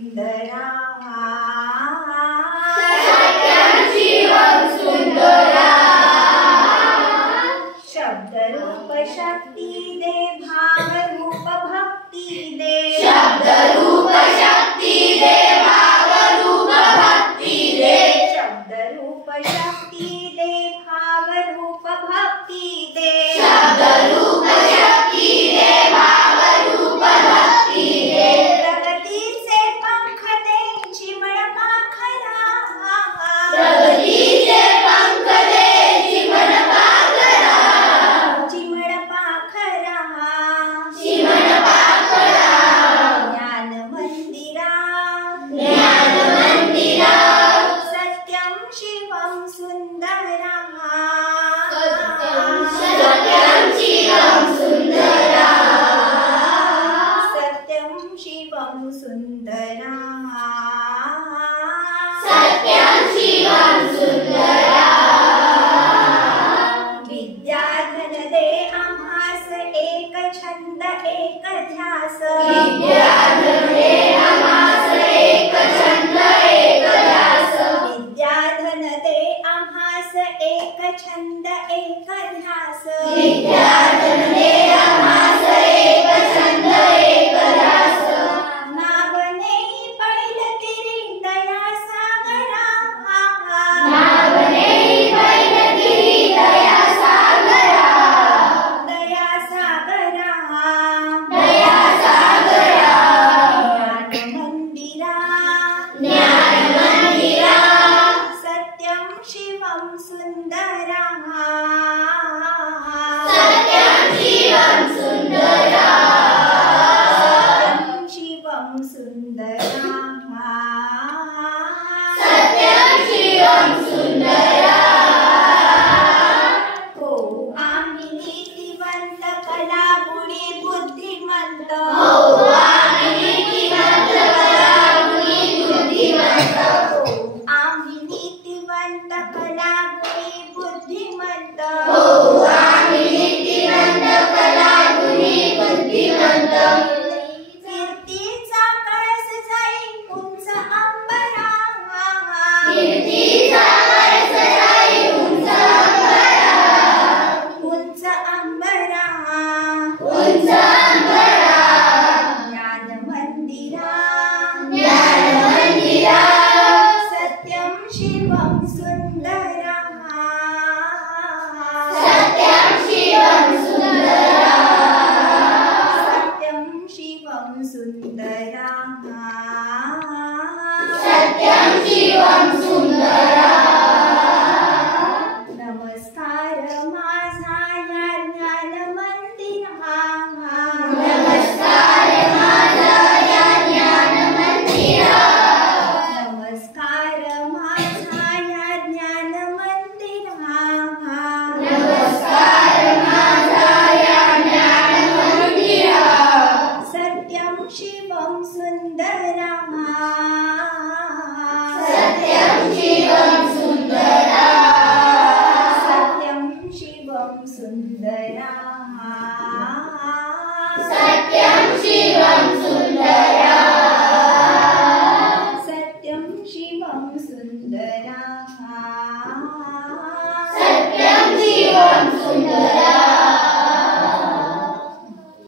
सुंदरा सत्यं शिवं सुंदरा शब्द रूप शक्ति दे भाव रूप भक्ति दे शब्द रूप शक्ति दे भाव रूप भक्ति दे शब्द रूप शक्ति दे भाव रूप भक्ति दे शब्द रूप शक्ति दे भाव रूप भक्ति दे प्रगति से पंख दे चिमण पाखरा प्रगति से पंख दे चिमण पाखरा चिमण पाखरा चिमण पाखरा ज्ञान मंदिरा ज्ञान मंदिरा सत्यं शिवं सुंदरा सत्यं शिवं सुंदरा सत्यं शिवं सुंदरा सत्यं शिवं सुंदरा विद्याधन दे आम्हास एक छंद एक ध्यास विद्याधन दे आम्हास एक छंद एक ध्यास विद्याधन दे आम्हास एक छंद एक ध्यास विद्याधन दे आम्हास एक छंद एक ध्यास नावने पैल तिरी दया सागरा नावने पैल तिरी दया सागरा दया सागरा दया सागरा ज्ञान मंदिरा ज्ञान मंदिरा सत्यं शिवं सुंदरा सत्यं शिवं सुंदरा सत्यं शिवं सुंदरा सत्यं शिवं सुंदरा हो आम्ही नीतिवंत कला बुडी बुद्धिमंत हो आम्ही नीतिवंत कला गुणी बुद्धिमंत हो आम्ही नीतिवंत कला बुडी बुद्धिमंत हो आम्ही नीतिवंत कला गुणी बुद्धिमंत कीर्तीचा कळस जाई उंच अंबरा कीर्तीचा कळस जाई उंच अंबरा उंच अंबरा उंच अंबरा ज्ञान मंदिरा ज्ञान मंदिरा सत्यं शिवं सुंदरा सत्यं शिवं सुंदरा सत्यं शिवं सुंदरा सत्यं शिवं सुंदरा नमस्कार माझा या ज्ञान मंदिरा नमस्कार माझा या ज्ञान मंदिरा नमस्कार माझा या ज्ञान मंदिरा नमस्कार माझा या ज्ञान मंदिरा सत्यं शिवं सुंदरा सत्यं शिवं सुंदरा सत्यं शिवं सुंदरा सत्यं शिवं